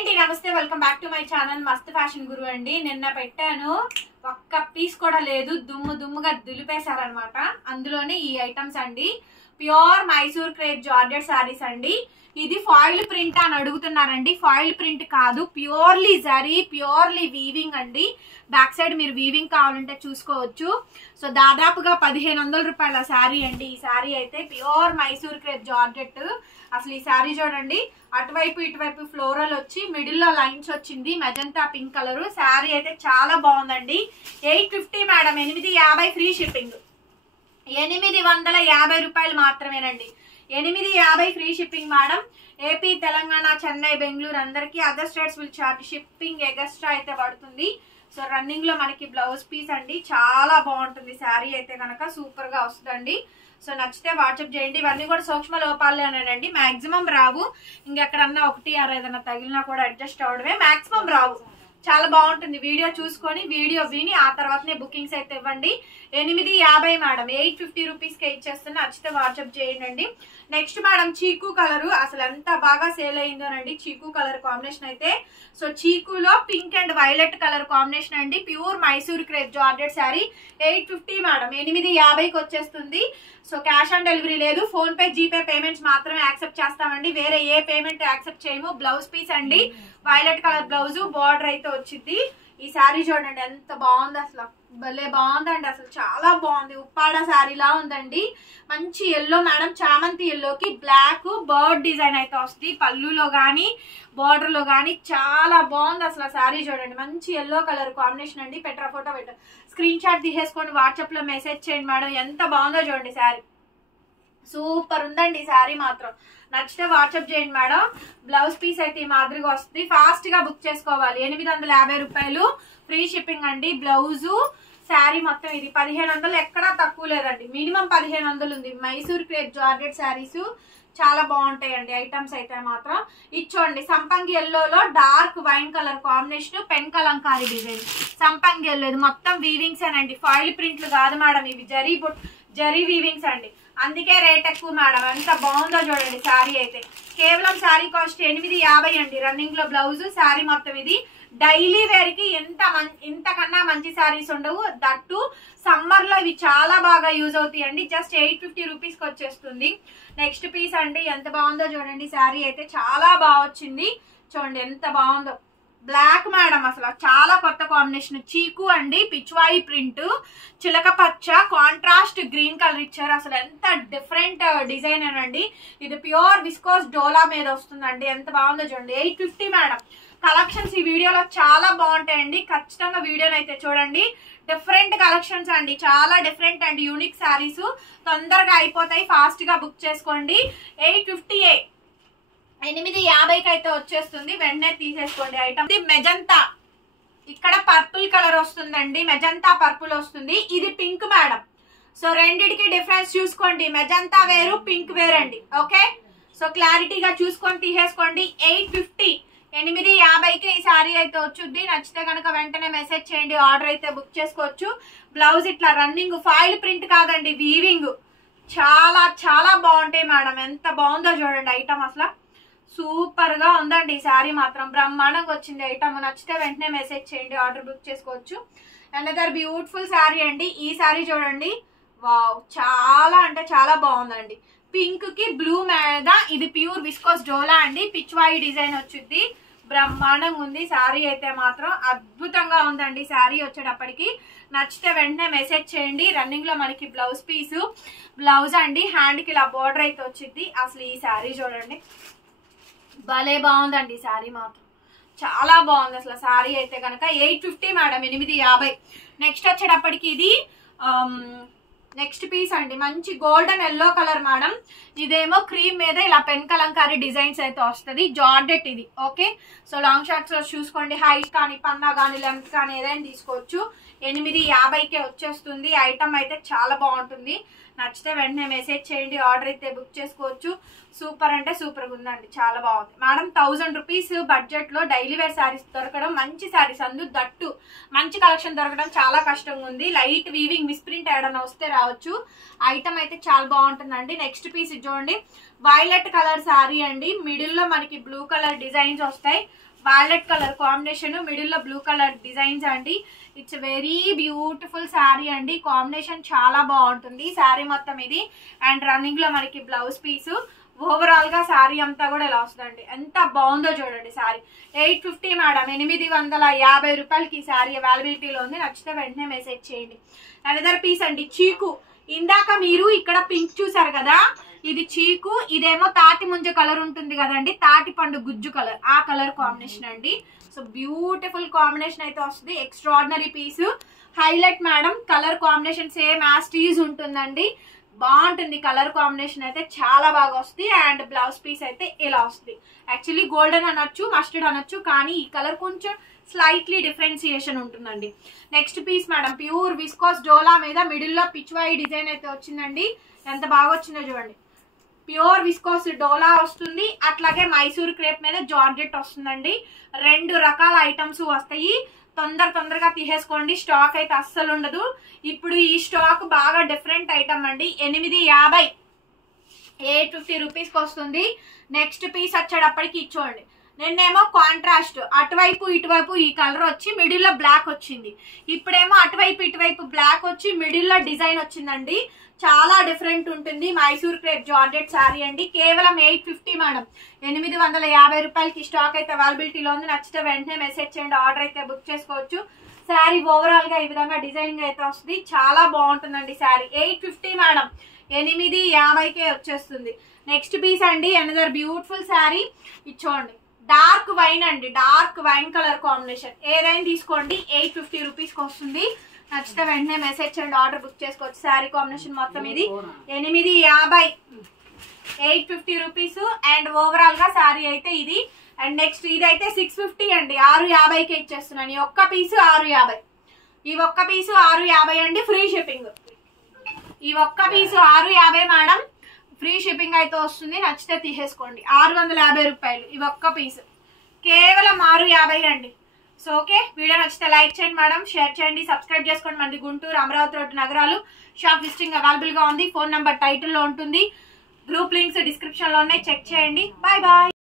అండి నమస్తే welcome back to my channel మస్త్ ఫ్యాషన్ గురు అండి. నిన్న పెట్టాను, ఒక్క పీస్ కూడా లేదు, దుమ్ముగా దులిపేశారనమాట. అందులోనే ఈ ఐటమ్స్ అండి, pure Mysore crepe georgette saris అండి. ఇది ఫాయిల్ ప్రింట్ అని అడుగుతున్నారండి. ఫాయిల్ ప్రింట్ కాదు, ప్యూర్లీ జరీ, ప్యూర్లీ వీవింగ్ అండి. బ్యాక్ సైడ్ మీరు వీవింగ్ కావాలంటే చూసుకోవచ్చు. సో దాదాపుగా 1500 రూపాయల శారీ అండి. ఈ శారీ అయితే ప్యూర్ మైసూర్ క్రేప్ జార్జెట్. అసలు ఈ శారీ చూడండి, అటువైపు ఇటువైపు ఫ్లోరల్ వచ్చి మిడిల్ లో లైన్స్ వచ్చింది, మెజంతా పింక్ కలర్. శారీ అయితే చాలా బాగుందండి. 850 మేడం, 850 ఫ్రీ షిప్పింగ్. 850 రూపాయలు మాత్రమేనండి. 850 free shipping madam. AP, Telangana, Chennai, Bengaluru అందరికి. Other states will charge shipping extra అయితే పడుతుంది. సో రన్నింగ్ లో మనకి బ్లౌజ్ పీస్ అండి, చాలా బాగుంటుంది. శారీ అయితే కనుక సూపర్ గా వస్తుందండి. సో నచ్చితే వాట్సాప్ చేయండి. ఇవన్నీ కూడా సూక్ష్మ లోపాలేనండి, మాక్సిమం రావు. ఇంకెక్కడన్నా ఒకటి ఏదైనా తగిలినా కూడా అడ్జస్ట్ అవడమే, మాక్సిమం రావు. చాలా బాగుంటుంది. వీడియో చూసుకొని వీడియో విని ఆ తర్వాతనే బుకింగ్స్ అయితే ఇవ్వండి. 850 మేడం, 850 రూపీస్కి ఇచ్చేస్తున్నా. నచ్చితే వాట్సాప్ చేయండి. నెక్స్ట్ మేడం చీకు కలర్, అసలు ఎంత బాగా సేల్ అయిందోనండి చీకు కలర్ కాంబినేషన్ అయితే. సో చీకులో pink and violet colour combination అండి. Pure Mysore crepe georgette sari 850 మేడం, 850కి వచ్చేస్తుంది. సో క్యాష్ ఆన్ డెలివరీ లేదు, ఫోన్ పే, జీపే పేమెంట్స్ మాత్రమే యాక్సెప్ట్ చేస్తామండి. వేరే ఏ పేమెంట్ యాక్సెప్ట్ చేయము. బ్లౌజ్ పీస్ అండి, వైలెట్ కలర్ బ్లౌజ్, బార్డర్ అయితే వచ్చింది. ఈ శారీ చూడండి ఎంత బాగుంది, అసలు భలే బాగుందండి. అసలు చాలా బాగుంది, ఉప్పాడ శారీలా ఉందండి. మంచి ఎల్లో మేడం, చామంతి ఎల్లోకి బ్లాక్ బర్డ్ డిజైన్ అయితే వస్తుంది. పళ్ళులో కానీ బార్డర్ లో కానీ చాలా బాగుంది. అసలు శారీ చూడండి, మంచి ఎల్లో కలర్ కాంబినేషన్ అండి. ఫోటో స్క్రీన్ షాట్ తీసేసుకోండి, వాట్సాప్ లో మెసేజ్ చేయండి మేడం. ఎంత బాగుందో చూడండి శారీ, సూపర్ ఉందండి శారీ మాత్రం. నచ్చితే వాట్సాప్ చేయండి మేడం. బ్లౌజ్ పీస్ అయితే ఈ మాదిరిగా వస్తుంది. ఫాస్ట్ గా బుక్ చేసుకోవాలి. 850 రూపాయలు ఫ్రీ షిప్పింగ్ అండి. బ్లౌజు శారీ మొత్తం ఇది 1500, ఎక్కడా తక్కువ లేదండి. మినిమం 1500 ఉంది. మైసూర్ క్రేప్ జార్జెట్ శారీస్ చాలా బాగుంటాయండి ఐటమ్స్ అయితే మాత్రం. ఇచ్చోండి సంపంగి ఎల్లోలో dark wine colour combination, pen kalamkari design. సంపంగి ఎల్లో ఇది మొత్తం వీవింగ్స్ అనండి, ఫాయిల్ ప్రింట్లు కాదు మేడం. ఇవి జరీ వీవింగ్స్ అండి, అందుకే రేట్ ఎక్కువ మేడం. ఎంత బాగుందో చూడండి శారీ అయితే. కేవలం శారీ కాస్ట్ 850 అండి. రన్నింగ్ లో బ్లౌజ్, శారీ మొత్తం ఇది. డైలీ వేర్ కి ఇంతకన్నా మంచి శారీస్ ఉండవు. దట్టు సమ్మర్ లో ఇవి చాలా బాగా యూజ్ అవుతాయి అండి. జస్ట్ 850 రూపీస్కి వచ్చేస్తుంది. నెక్స్ట్ పీస్ అండి, ఎంత బాగుందో చూడండి. శారీ అయితే చాలా బాగా వచ్చింది. చూడండి ఎంత బాగుందో. బ్లాక్ మేడం, అసలు చాలా కొత్త కాంబినేషన్. చీకు అండి, పిచ్వాయి ప్రింట్, చిలక పచ్చ కాంట్రాస్ట్ గ్రీన్ కలర్ ఇచ్చారు. అసలు ఎంత డిఫరెంట్ డిజైన్ అనండి. ఇది ప్యూర్ విస్కోస్ డోలా మీద వస్తుందండి. ఎంత బాగుందో చూడండి. 850 మేడం. కలెక్షన్స్ ఈ వీడియోలో చాలా బాగుంటాయండి. ఖచ్చితంగా వీడియోని అయితే చూడండి. డిఫరెంట్ కలెక్షన్స్ అండి, చాలా డిఫరెంట్ అండ్ యూనిక్ శారీస్. తొందరగా అయిపోతాయి, ఫాస్ట్ గా బుక్ చేసుకోండి. 850 850కి అయితే వచ్చేస్తుంది. వెంటనే తీసేసుకోండి ఐటమ్. ఇది మెజంతా, ఇక్కడ పర్పుల్ కలర్ వస్తుందండి. మెజంతా పర్పుల్ వస్తుంది. ఇది పింక్ మేడం. సో రెండిటికి డిఫరెన్స్ చూసుకోండి. మెజంతా వేరు, పింక్ వేరండి. ఓకే, సో క్లారిటీగా చూసుకొని తీసేసుకోండి. 850కి ఈ శారీ అయితే వచ్చుద్ది. నచ్చితే కనుక వెంటనే మెసేజ్ చేయండి, ఆర్డర్ అయితే బుక్ చేసుకోవచ్చు. బ్లౌజ్ ఇట్లా రన్నింగ్, ఫాయిల్ ప్రింట్ కాదండి, వీవింగ్. చాలా చాలా బాగుంటాయి మేడం. ఎంత బాగుందో చూడండి ఐటమ్, అసలు సూపర్ గా ఉందండి. ఈ శారీ మాత్రం బ్రహ్మాండంగా వచ్చింది ఐటమ్. నచ్చితే వెంటనే మెసేజ్ చేయండి, ఆర్డర్ బుక్ చేసుకోవచ్చు. అనదర్ బ్యూటిఫుల్ శారీ అండి. ఈ శారీ చూడండి, వావ్, చాలా అంటే చాలా బాగుందండి. పింక్ కి బ్లూ మీద ఇది ప్యూర్ విస్కోస్ డోలా అండి. పిచ్వాయి డిజైన్ వచ్చింది, బ్రహ్మాండంగా ఉంది. శారీ అయితే మాత్రం అద్భుతంగా ఉందండి. శారీ వచ్చేటప్పటికి నచ్చితే వెంటనే మెసేజ్ చేయండి. రన్నింగ్ లో మనకి బ్లౌజ్ పీసు, బ్లౌజ్ అండి, హ్యాండ్ కి ఇలా బోర్డర్ అయితే వచ్చింది. అసలు ఈ శారీ చూడండి, భలే బాగుందండి. శారీ మాత్రం చాలా బాగుంది. అసలు శారీ అయితే కనుక 850 మేడం, 850. నెక్స్ట్ వచ్చేటప్పటికి ఇది నెక్స్ట్ పీస్ అండి, మంచి గోల్డెన్ ఎల్లో కలర్ మేడం. ఇదేమో క్రీమ్ మీద ఇలా పెన్ కలంకారీ డిజైన్స్ అయితే వస్తుంది. జార్జెట్ ఇది. ఓకే, సో లాంగ్ షార్ట్స్ లో చూసుకోండి. హైట్ కానీ, పన్నా కానీ, లెంత్ కానీ ఏదైనా తీసుకోవచ్చు. 850కే వచ్చేస్తుంది. ఐటమ్ అయితే చాలా బాగుంటుంది. నచ్చితే వెంటనే మెసేజ్ చేయండి, ఆర్డర్ అయితే బుక్ చేసుకోవచ్చు. సూపర్ అంటే సూపర్ గా ఉందండి, చాలా బాగుంది మేడం. 1000 రూపీస్ బడ్జెట్ లో డైలీ వేర్ శారీస్ దొరకడం, మంచి శారీస్ అందు దట్టు మంచి కలెక్షన్ దొరకడం చాలా కష్టంగా ఉంది. లైట్ వీవింగ్ మిస్ప్రింట్ ఏడన్నా వస్తే రావచ్చు. ఐటమ్ అయితే చాలా బాగుంటుందండి. నెక్స్ట్ పీస్ చూడండి, వైలెట్ కలర్ శారీ అండి. మిడిల్ లో మనకి బ్లూ కలర్ డిజైన్స్ వస్తాయి. వైలెట్ కలర్ కాంబినేషన్, మిడిల్ లో బ్లూ కలర్ డిజైన్స్ అండి. ఇట్స్ వెరీ బ్యూటిఫుల్ శారీ అండి. కాంబినేషన్ చాలా బాగుంటుంది శారీ మొత్తం ఇది. అండ్ రన్నింగ్ లో మనకి బ్లౌజ్ పీసు. ఓవరాల్ గా శారీ అంతా కూడా ఇలా వస్తుందండి. ఎంత బాగుందో చూడండి శారీ. 850 మేడం, 850 రూపాయలకి ఈ శారీ అవైలబిలిటీలో ఉంది. నచ్చితే వెంటనే మెసేజ్ చేయండి. అనదర్ పీస్ అండి, చీకు. ఇందాక మీరు ఇక్కడ పింక్ చూసారు కదా, ఇది చీకు. ఇదేమో తాటి ముంజ కలర్ ఉంటుంది కదండి, తాటి పండు గుజ్జు కలర్, ఆ కలర్ కాంబినేషన్ అండి. సో బ్యూటిఫుల్ కాంబినేషన్ అయితే వస్తుంది. Extraordinary piece. Highlight madam, colour combination same as these ఉంటుందండి. బాగుంటుంది కలర్ కాంబినేషన్ అయితే, చాలా బాగా వస్తుంది. అండ్ బ్లౌజ్ పీస్ అయితే ఇలా వస్తుంది. యాక్చువల్లీ గోల్డెన్ అనొచ్చు, మస్టర్డ్ అనొచ్చు, కానీ ఈ కలర్ కొంచెం స్లైట్లీ డిఫరెన్సియేషన్ ఉంటుందండి. Next piece madam, pure viscose డోలా మీద మిడిల్ లో పిచ్వాయి డిజైన్ అయితే వచ్చిందండి. ఎంత బాగా వచ్చిందో చూడండి. ప్యూర్ విస్కోస్ డోలా వస్తుంది. అట్లాగే మైసూర్ క్రేప్ మీద జార్జెట్ వస్తుందండి. 2 రకాల ఐటమ్స్ వస్తాయి. తొందరగా తీసేసుకోండి, స్టాక్ అయితే అస్సలు ఉండదు. ఇప్పుడు ఈ స్టాక్ బాగా డిఫరెంట్ ఐటమ్ అండి. 850, 850 రూపీస్కి వస్తుంది. నెక్స్ట్ పీస్ వచ్చేటప్పటికి ఇచ్చోండి. నిన్నేమో కాంట్రాస్ట్ అటువైపు ఇటువైపు ఈ కలర్ వచ్చి మిడిల్ లో బ్లాక్ వచ్చింది. ఇప్పుడేమో అటువైపు ఇటువైపు బ్లాక్ వచ్చి మిడిల్ లో డిజైన్ వచ్చిందండి. చాలా డిఫరెంట్ ఉంటుంది. మైసూర్ క్రేప్ జార్జెట్ శారీ అండి. కేవలం 850 మేడం, 850 రూపాయలకి స్టాక్ అయితే అవైలబిలిటీలో ఉంది. నచ్చితే వెంటనే మెసేజ్ చేయండి, ఆర్డర్ అయితే బుక్ చేసుకోవచ్చు. శారీ ఓవరాల్ గా ఈ విధంగా డిజైనింగ్ అయితే వస్తుంది. చాలా బాగుంటుందండి శారీ. 850 మేడం, 850కే వచ్చేస్తుంది. నెక్స్ట్ పీస్ అండి, అనదర్ బ్యూటిఫుల్ శారీ. ఇచ్చోండి, డార్క్ వైన్ అండి, డార్క్ వైన్ కలర్ కాంబినేషన్. ఏదైనా తీసుకోండి, 850 రూపీస్కి వస్తుంది. నచ్చితే వెంటనే మెసేజ్ చేయండి, ఆర్డర్ బుక్ చేసుకోవచ్చు. శారీ కాంబినేషన్ మొత్తం ఇది 850, 850 రూపీస్. అండ్ ఓవరాల్ గా శారీ అయితే ఇది. అండ్ నెక్స్ట్ ఇదైతే 650 అండి, 650కే ఇచ్చేస్తున్నాను. ఈ ఒక్క పీసు 650, ఈ ఒక్క పీసు 650 అండి, ఫ్రీ షిప్పింగ్. ఈ ఒక్క పీసు 650 మేడం, ఫ్రీ షిప్పింగ్ అయితే వస్తుంది. నచ్చితే తీసేసుకోండి. 650 రూపాయలు ఈ ఒక్క పీసు, కేవలం 650 అండి. సో ఓకే, వీడియో నచ్చితే లైక్ చేయండి మేడం, షేర్ చేయండి, సబ్స్క్రైబ్ చేసుకోండి. మనది గుంటూరు, అమరావతి రోడ్డు నగరాలు. షాప్ లిస్టింగ్ అవైలబుల్ గా ఉంది. ఫోన్ నంబర్ టైటిల్ లో ఉంటుంది. గ్రూప్ లింక్స్ డిస్క్రిప్షన్ లో ఉన్నాయి, చెక్ చేయండి. Bye bye.